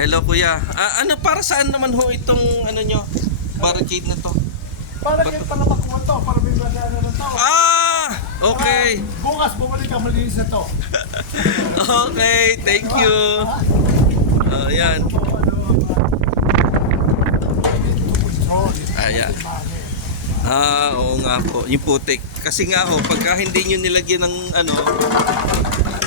Hello kuya. Ano para saan naman ho itong ano nyo? Barricade na to? Para kayo para makuha to, para may masana na to. Okay. Bukas bumalik ka, malinis na to. Okay, thank you. Ayan. Ayan. Oo nga po, yung putik. Kasi nga ho, pagka hindi nyo nilagyan ng ano,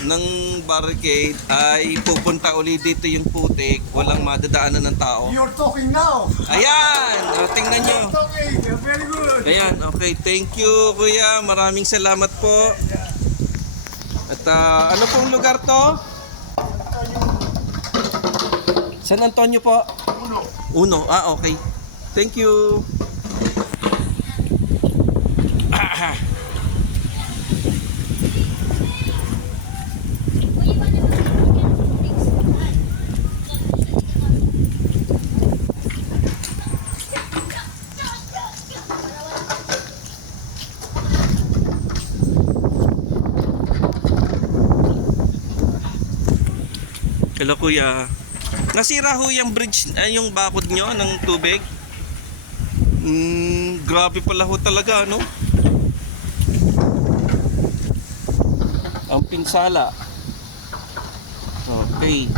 ng barricade, ay pupunta ulit dito yung putik, walang madadaanan ng tao. You're talking now. Ayan, tingnan nyo. You're talking, very good. Ayan, okay, thank you kuya, maraming salamat po. At ano pong lugar to? San Antonio po? Uno, okay. Thank you. Hello kuya. Nasira ho yung bridge, yung bakod nyo ng tubig. Grabe pala ho talaga, no? Ang pinsala. Okay.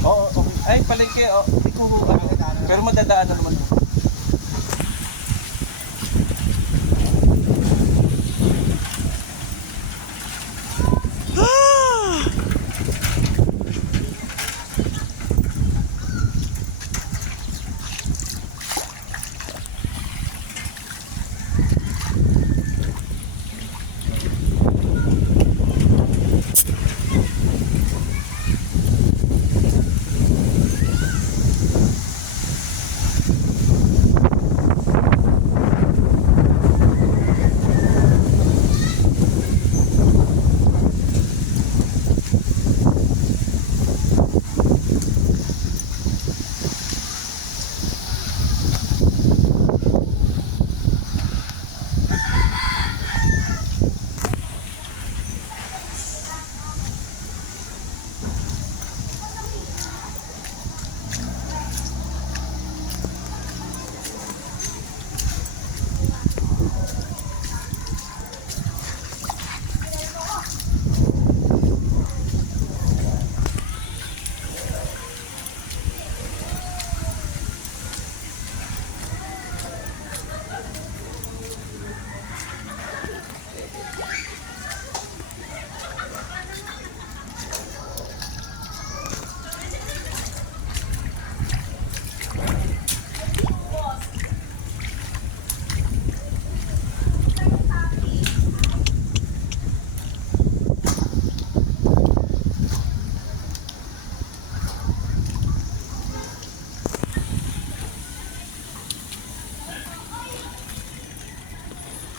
Oo, okay. Ay, palengke, pero madadaan na naman.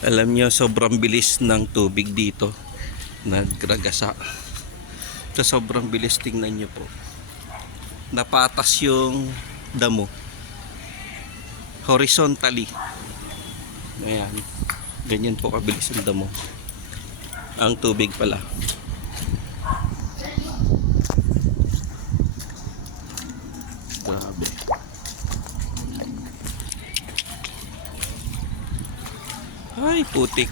Alam nyo, sobrang bilis ng tubig dito. Nagragasa. Sa sobrang bilis, tingnan nyo po. Napatas yung damo. Horizontally. Ayan. Ganyan po kabilis yung damo. Ang tubig pala. Grabe. Ay, putik.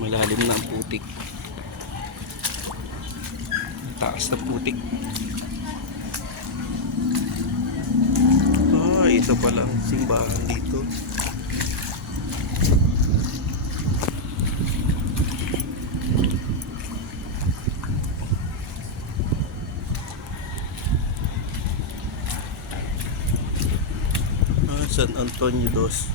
Malalim na ang putik. Taas na putik. Ay, ito pala ang simbahan dito. San Antonio dos.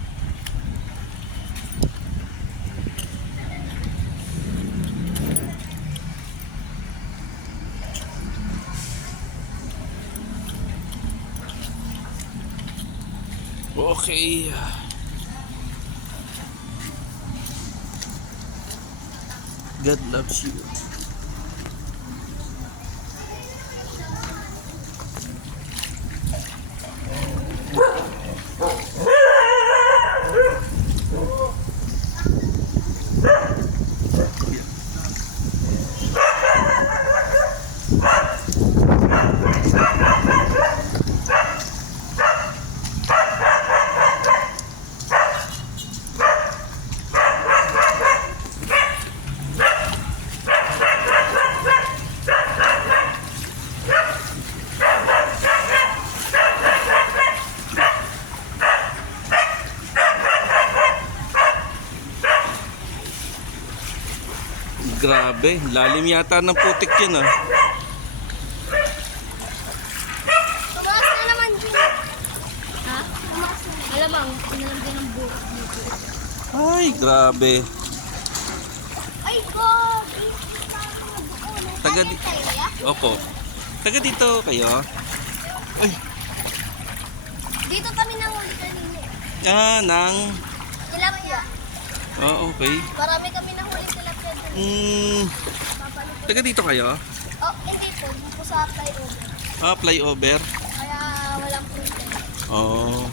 Okay. God loves you. Grabe, lalim yata ng putik yun ah. Tumaas na naman dyan. Ha? Tumaas na. Malamang, pinalagyan ng buhok dito. Ay, grabe. Ay, God! Taga di- Opo. Taga dito kayo? Ay, Dito kami nanguli kanina. nang... Tilapia. Okay. Marami kami nahuli tilapia dyan. Hmm, taga dito kayo? Oh, hindi po. Dito sa flyover. Flyover. Kaya walang problem. Oh.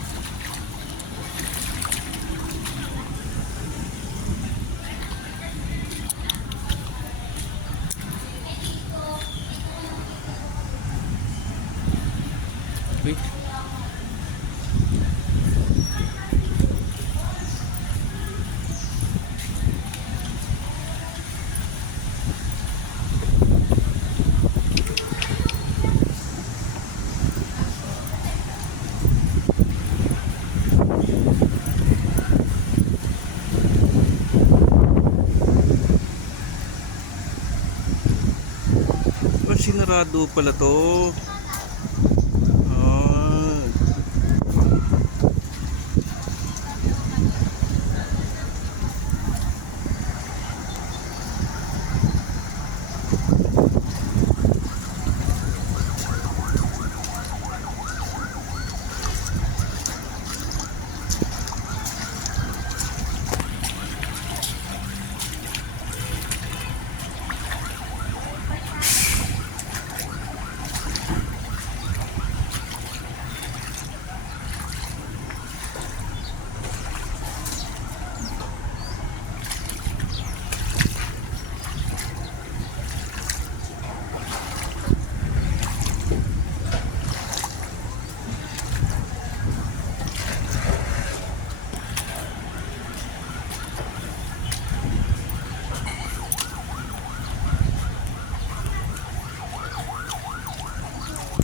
Uy. Sinarado pala to. Ah.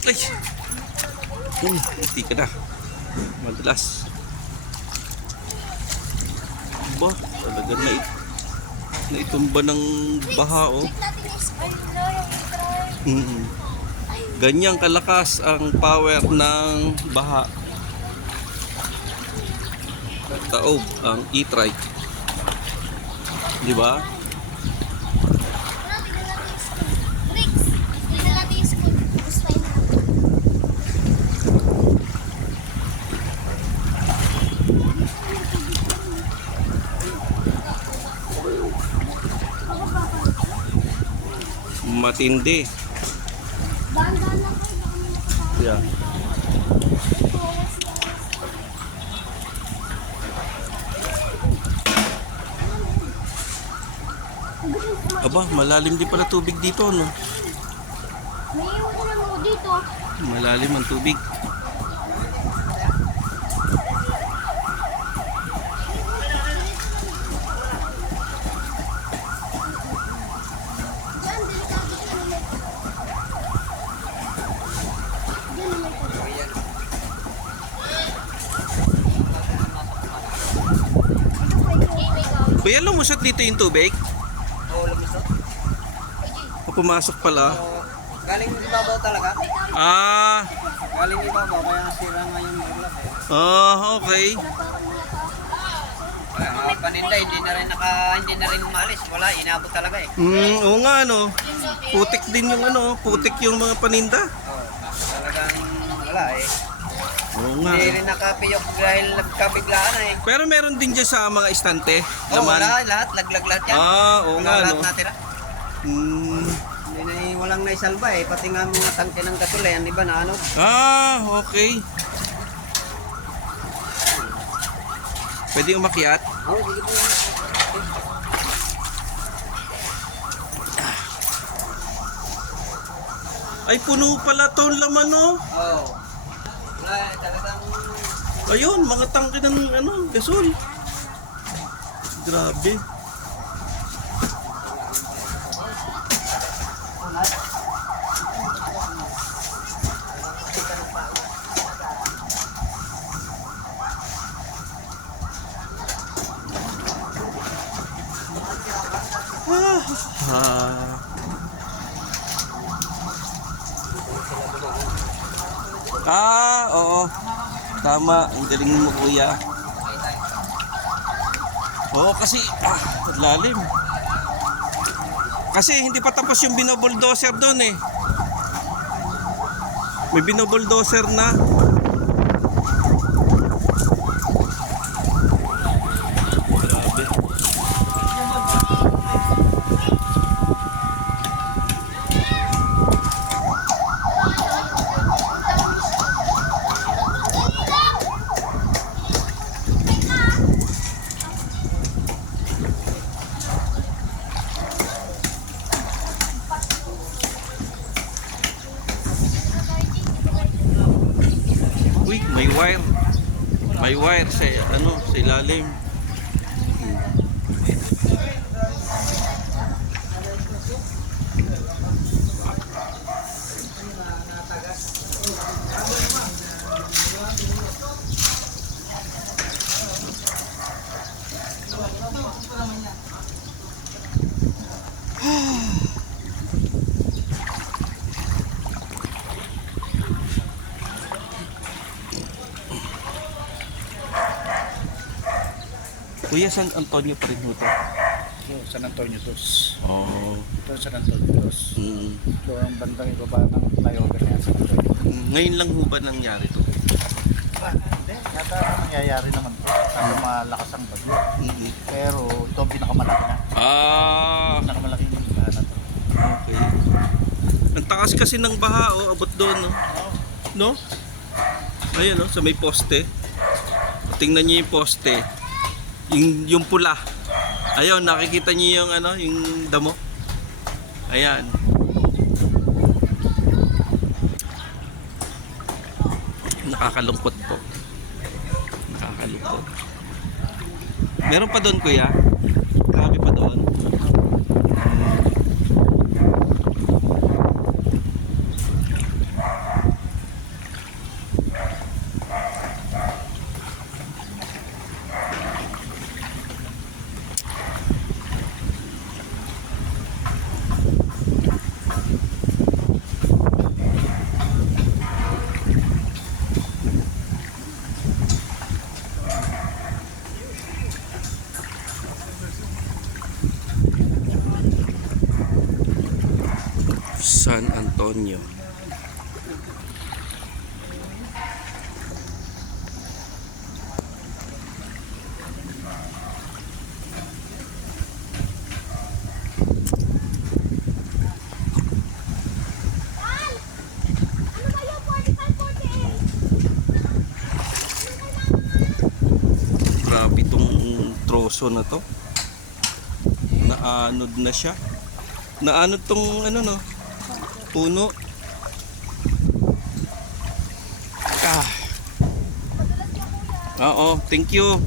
Ay! Hindi ka na. Madalas. Ba, talaga naitumba ng baha oh. Check natin yung spoiler, yung try. Ganyang kalakas ang power ng baha. Taob ang e-trike. Di ba? Tignan natin yung spoon. Bricks! Tignan natin yung spoon. Gusto yun. Matindi. Dahan-dahan lang kayo. Baka may nakatawa. Yeah. Aba, malalim din pala tubig dito, no? May iwan na mo dito. Malalim ang tubig. Diyan, delikado ka naman. Diyan naman po. Kuya, lumusot dito yung tubig? Oo, lumisot. O pumasok pala? Galing ibabaw talaga. Ah, Galing ibabaw, kaya sira nga yung maglas eh. okay. Kaya paninda, hindi na rin umalis. Wala, inabot talaga eh. Oo nga, no? Putik din yung putik yung mga paninda. Oo, talagang wala eh. Oo nga. Hindi rin nakapiyok dahil nagkabiglaan eh. Pero meron din dyan sa mga estante. Oo, Laman. wala, lahat, laglag lahat yan. Oo Wala nga, lahat no? natira. Hmm. Hindi na walang naisalba eh. Pati nga mga tangke ng gasolina, di ba na ano? Okay. Pwede umakyat? Oo, sige po. Ay, puno pala to ang laman, no? Oo. Wala, talagang Ayun, mga tangke ng gasol. Grabe. Ah. oo. Tama, ang galing mo kuya. Oo, kasi lalim. Kasi hindi pa tapos yung binobuldoser doon eh. May binobuldoser na. Grabe. Uy, may wire. May wire sa ano, sa ilalim. Kuya, San Antonio pa rin mo to? San Antonio Dos. Oo. Ito San Antonio Dos. Ito ang bandang ibaba ng flyover niya sa Antonio. Ngayon lang ho ba nangyari to? Hindi, yata nangyayari naman po. Kasi malakas ang bagyo. Pero ito ang pinakamalaki na. Pinakamalaking baha na to. Okay. Ang takas kasi ng baha, abot doon, no? No? Ayun, no? Sa may poste. Tingnan niyo yung poste. Yung pula. Ayun, nakikita niyo yung ano, yung damo. Ayan. Nakakalungkot po. Nakakalungkot. Meron pa doon, kuya? Grabe pa doon. San Antonio. Grabe itong troso na to. Naanod na siya. Naanod tong ano no, puno. Oo, thank you.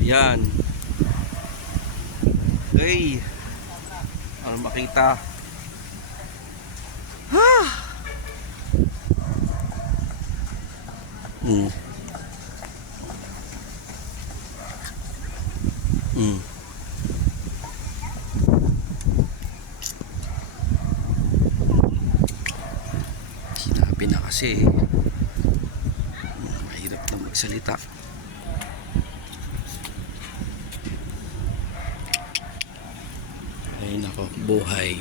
Yan. Okay. Para makita. Mm. Mm. Sinabi na kasi mahirap na magsalita. Ay nako, buhay.